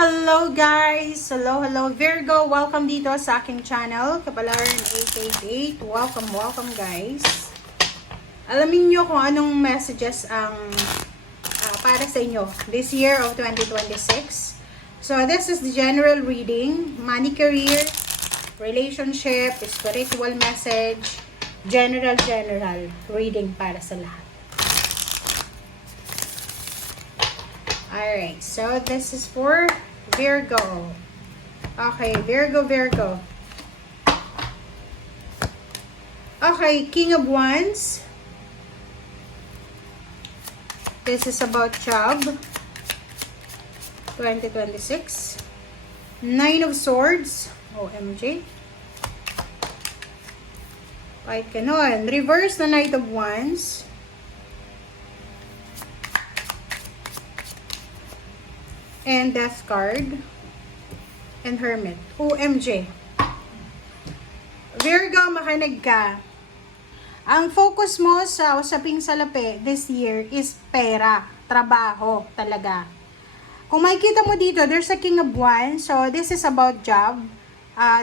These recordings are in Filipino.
Hello guys! Hello Virgo! Welcome dito sa aking channel, Kapalaran 888. Welcome guys! Alamin nyo kung anong messages ang para sa inyo this year of 2026. So this is the general reading, money, career, relationship, spiritual message, general reading para sa lahat. Alright, so this is for Virgo. Okay, Virgo. Okay, King of Wands. This is about job. 2026. Nine of Swords. OMG. Kahit ganon. Reverse na Knight of Wands. And Death card. And Hermit. OMG. Virgo, makinig ka. Ang focus mo sa usaping salapi this year is pera. Trabaho talaga. Kung makikita mo dito, there's a King of Wands. So, this is about job.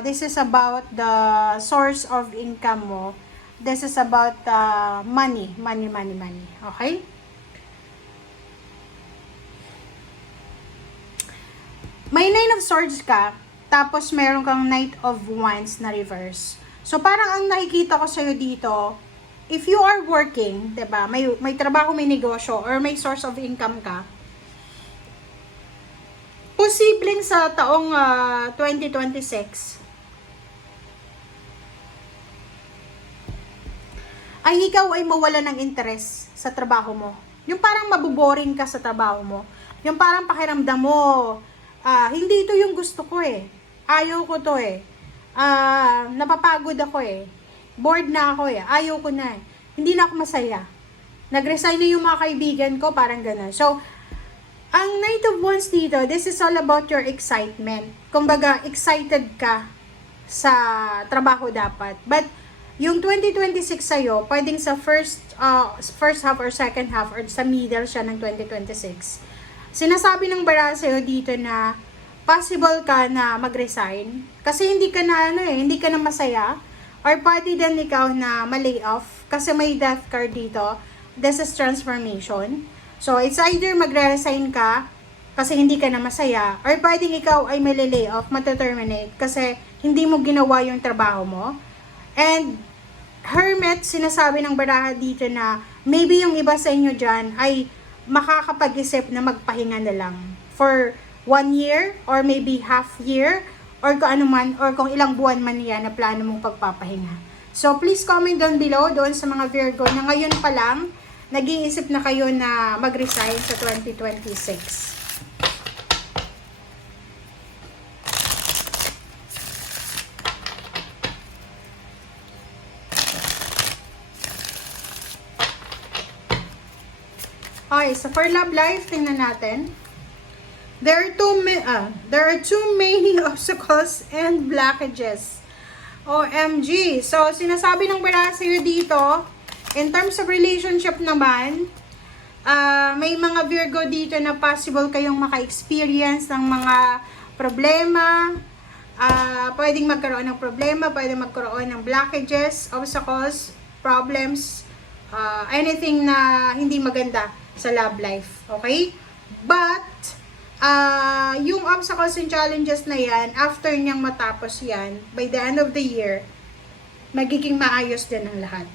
This is about the source of income mo. This is about money. Okay? May Nine of Swords ka, tapos meron kang Knight of Wands na reverse. So, parang ang nakikita ko sa'yo dito, if you are working, diba, may trabaho, may negosyo, or may source of income ka, posibleng sa taong 2026, ay ikaw ay mawala ng interest sa trabaho mo. Yung parang mabuboring ka sa trabaho mo. Yung parang pakiramdam mo, hindi ito yung gusto ko eh. Ayaw ko to eh. Napapagod ako eh. Bored na ako eh. Ayaw ko na eh. Hindi na ako masaya. Nag-resign na yung mga kaibigan ko, parang gano'n. So, ang Knight of Wands dito, this is all about your excitement. Kumbaga, excited ka sa trabaho dapat. But, yung 2026 sa'yo, pwedeng sa first half or second half or sa middle siya ng 2026. Sinasabi ng baraha sa'yo dito na possible ka na mag-resign kasi hindi ka na masaya, or pwede din ikaw na ma-lay off kasi may death card dito. This is transformation. So, it's either magre-resign ka kasi hindi ka na masaya, or pwedeng ikaw ay may-lay off, mata-terminate kasi hindi mo ginawa yung trabaho mo. And Hermit, sinasabi ng baraha dito na maybe yung iba sa inyo dyan ay makakapag-isip na magpahinga na lang for 1 year or maybe half year or kung ano man or kung ilang buwan man yan na plano mong pagpapahinga. So please comment down below doon sa mga Virgo na ngayon pa lang nag-iisip na kayo na mag-resign sa 2026. Okay, so for love life, tingnan natin. There are too many obstacles and blockages. OMG. So, sinasabi ng baraha sa'yo dito, in terms of relationship naman, may mga Virgo dito na possible kayong maka-experience ng mga problema. Pwedeng magkaroon ng problema, pwedeng magkaroon ng blockages, obstacles, problems, anything na hindi maganda sa love life. Okay? But, yung obstacles and challenges na yan, after niyang matapos yan, by the end of the year, magiging maayos din ang lahat.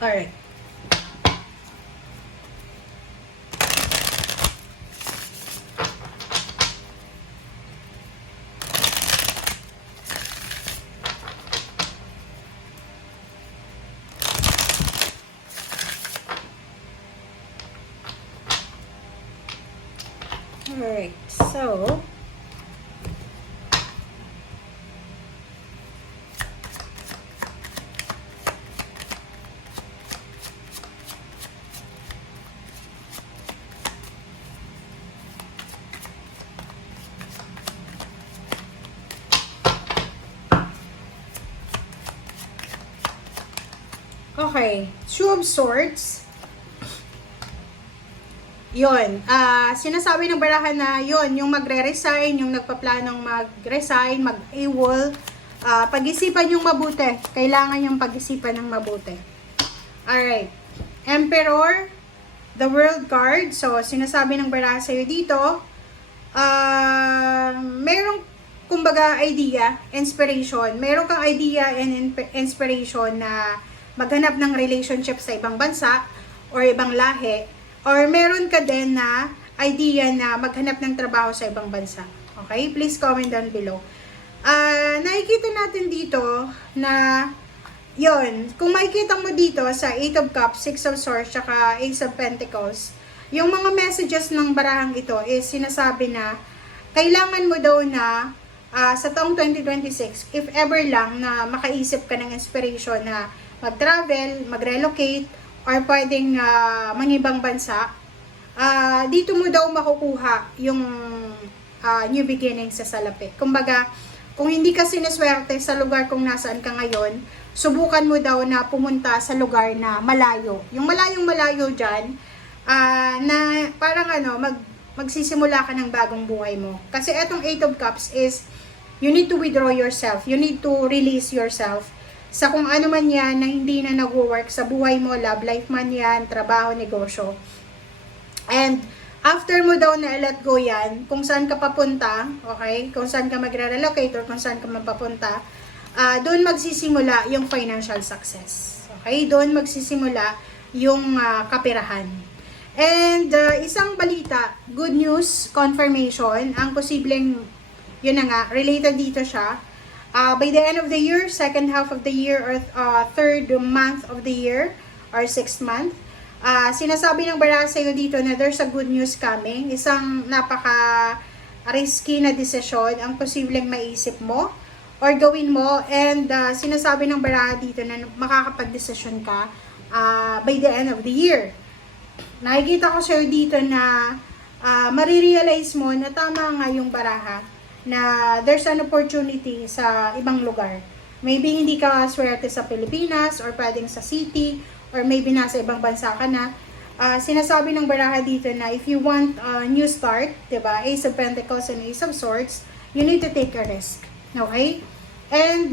Alright. Alright, so okay, Two of Swords. Yun, sinasabi ng baraha na yun, yung magre-resign, yung nagpaplanong mag-resign, mag-AWOL, pag-isipan yung mabuti. Kailangan yung pag-isipan ng mabuti. Alright. Emperor, the World card. So, sinasabi ng baraha sa'yo dito, merong, kumbaga, idea, inspiration. Meron kang idea and inspiration na maghanap ng relationship sa ibang bansa or ibang lahi. Or meron ka din na idea na maghanap ng trabaho sa ibang bansa. Okay? Please comment down below. Nakikita natin dito na yon, kung makikita mo dito sa 8 of Cups, 6 of Swords, tsaka Ace of Pentacles, yung mga messages ng barahang ito is sinasabi na kailangan mo daw na sa taong 2026, if ever lang na makaisip ka ng inspiration na mag-travel, mag-relocate, or pwedeng mangibang bansa, dito mo daw makukuha yung new beginning sa salapi. Kumbaga, kung hindi ka sineswerte sa lugar kung nasaan ka ngayon, subukan mo daw na pumunta sa lugar na malayo. Yung malayong-malayo dyan, na parang magsisimula ka ng bagong buhay mo. Kasi etong 8 of Cups is, you need to withdraw yourself. You need to release yourself sa kung ano man yan na hindi na nag-work sa buhay mo, love life man yan, trabaho, negosyo. And after mo daw na let go yan, kung saan ka papunta, okay, kung saan ka magre-relocate or kung saan ka mapapunta, doon magsisimula yung financial success. Okay, doon magsisimula yung kapirahan. And isang balita, good news, confirmation, ang posibleng, yun na nga, related dito siya, by the end of the year, second half of the year, or third month of the year, or 6th month, sinasabi ng baraha sa'yo dito na there's a good news coming. Isang napaka-risky na desisyon ang posibleng maisip mo or gawin mo. And sinasabi ng baraha dito na makakapag-desisyon ka by the end of the year. Nakikita ko sa'yo dito na marirealize mo na tama nga yung baraha na there's an opportunity sa ibang lugar. Maybe hindi ka swerte sa Pilipinas or pwedeng sa city or maybe nasa ibang bansa ka na. Sinasabi ng baraha dito na if you want a new start, diba, Ace of Pentacles and Ace of Swords, you need to take a risk. Okay? And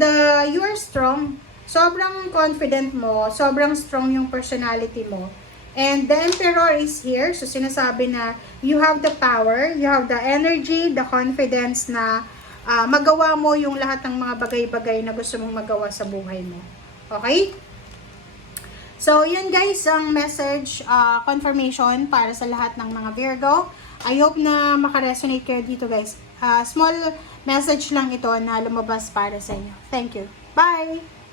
you are strong. Sobrang confident mo, sobrang strong yung personality mo. And the Emperor is here. So, sinasabi na you have the power, you have the energy, the confidence na magawa mo yung lahat ng mga bagay-bagay na gusto mong magawa sa buhay mo. Okay? So, yan guys, ang message, confirmation para sa lahat ng mga Virgo. I hope na makaresonate kayo dito guys. Small message lang ito na lumabas para sa inyo. Thank you. Bye!